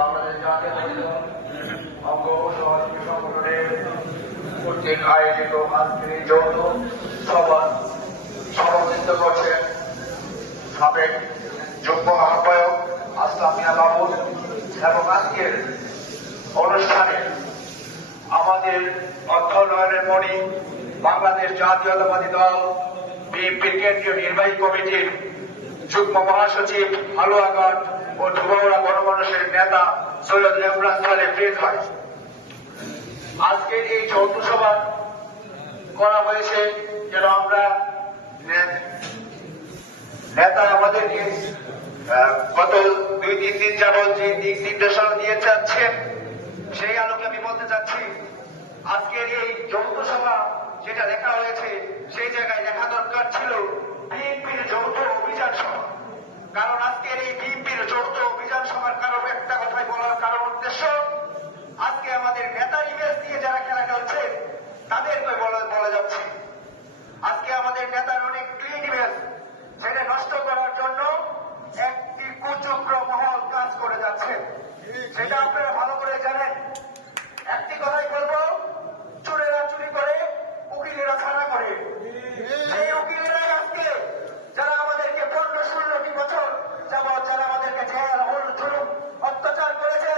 বাংলাদেশ জাতীয়তাবাদী দল অঙ্গ সহযোগী সংগঠনের কর্তৃক আয়োজিত আজকের এই যৌথ সভার সভাপতিত্ব করছেন সাবেক যুগ্ম আহ্বায়ক আসলাম মিয়া বাবুল এবং আজকের অনুষ্ঠানে আমাদের অর্থনয়নের মণি বাংলাদেশ জাতীয়তাবাদী দল বিএনপির কেন্দ্রীয় নির্বাহী কমিটির যুগ্ম মহাসচিব হালুয়াঘাট ও ধুবাউড়া গণমানুষের নেতা সৈয়দ ইমরান সালেহ প্রেস ভাই, আজকের এই যৌথ সভা করা হয়েছে যেন আমরা নেতা আমাদেরকে গত 2-3 দিন যাবৎ যে দিক নির্দেশনা দিয়ে যাচ্ছেন সেই আলোকে আমি বলতে চাচ্ছি, আজকের এই যৌথ সভা যেটা লেখা হয়েছে সেই জায়গায় লেখা দরকার ছিল বিএনপির যৌথ অভিযান সভা। কারণ আজকের এই বিএনপির যৌথ অভিযান সভার কারণ একটা কথাই বলার কারণ উদ্দেশ্য, আজকে আমাদের নেতার ইমেজ দিয়ে যারা খেলা খেলছে তাদেরকে বলা যাচ্ছে। আজকে আমাদের নেতার অনেক ক্লিন ইমেজ সেটা নষ্ট করার জন্য একটি কুচক্র মহল কাজ করে যাচ্ছে, সেটা আপনারা ভালো করে জানেন। একটি কথাই বলবো, চোরেরা চুরি করে, উকিলেরা ছাড়া করে। সেই উকিলেরাই আজকে যারা আমাদেরকে 15-16টি বছর যাবৎ যারা আমাদেরকে জেল হল জুলুম অত্যাচার করেছে,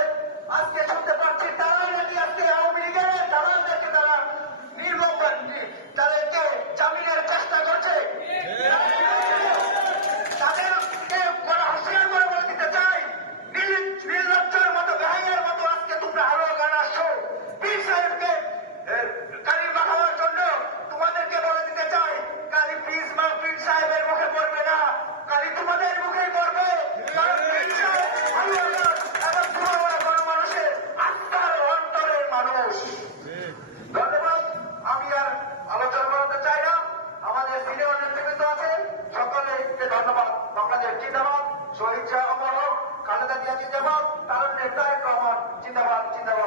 আজকে শুনতে পাচ্ছি তারাই নাকি আজকে আওয়ামী লীগের দালালদেরকে তারা নির্মম তাদেরকে জামিনের চেষ্টা করছে। তাদেরকে হুঁশিয়ার করে বলে দিতে চাই, নির্লজ্জের মতো বেহাইয়ের মতো আজকে তোমরা আরো গান আসছো পীর সাহেবকে কালি মাখানোর জন্য। তোমাদেরকে বলে দিতে চাই, কালি পীর সাহেবের মুখে পড়বে না, কালি তোমাদের মুখেই পড়বে। কারণ পীর সাহেব এবং ধুমাওয়ালা গণমানুষের আত্মার অন্তরের মানুষ। ধন্যবাদ। আমি আর আলোচনা করতে চাই না, আমাদের সিনিয়র নেতৃবৃন্দ আছে, সকলকে ধন্যবাদ। বাংলাদেশ জিন্দাবাদ, শহীদ শাহ অমর হোক, খালেদা জিয়া জিন্দাবাদ, তারুণ্যের তারেক রহমান জিন্দাবাদ জিন্দাবাদ।